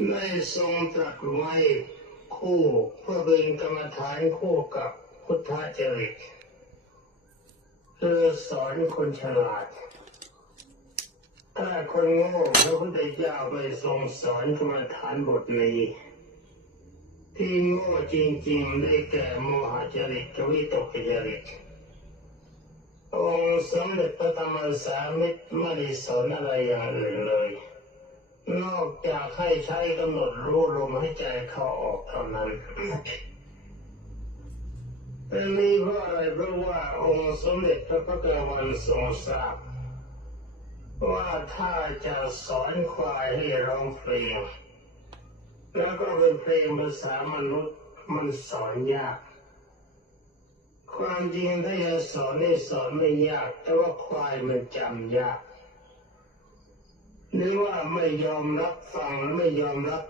ได้ทรงตรัสไว้คู่เพื่อเป็นกรรมฐานคู่กับพุทธจริตคือสอนคนฉลาดถ้าคนโง่พระพุทธเจ้าไม่ทรงสอนกรรมฐานบทนี้ที่โง่จริงๆได้แก่โมหจริตกับวิตกจริตองค์สมเด็จพระธรรมสามิตรไม่ได้สอนอะไรอย่างอื่นเลยนอกจากให้ใช้กำหนดรู้ลมหายใจเข้าออกเท่านั้นเป็นนี้เพราะอะไรเพราะว่าองค์สมเด็จพระพุทธวันทรงทราบว่าถ้าจะสอนควายให้ร้องเพลงแล้วก็เป็นเพลงภาษามนุษย์มันสอนยากความจริงถ้าจะสอนได้สอนไม่ยากแต่ว่าควายมันจำยากหรือว่าไม่ยอมรับฟังไม่ยอมรับ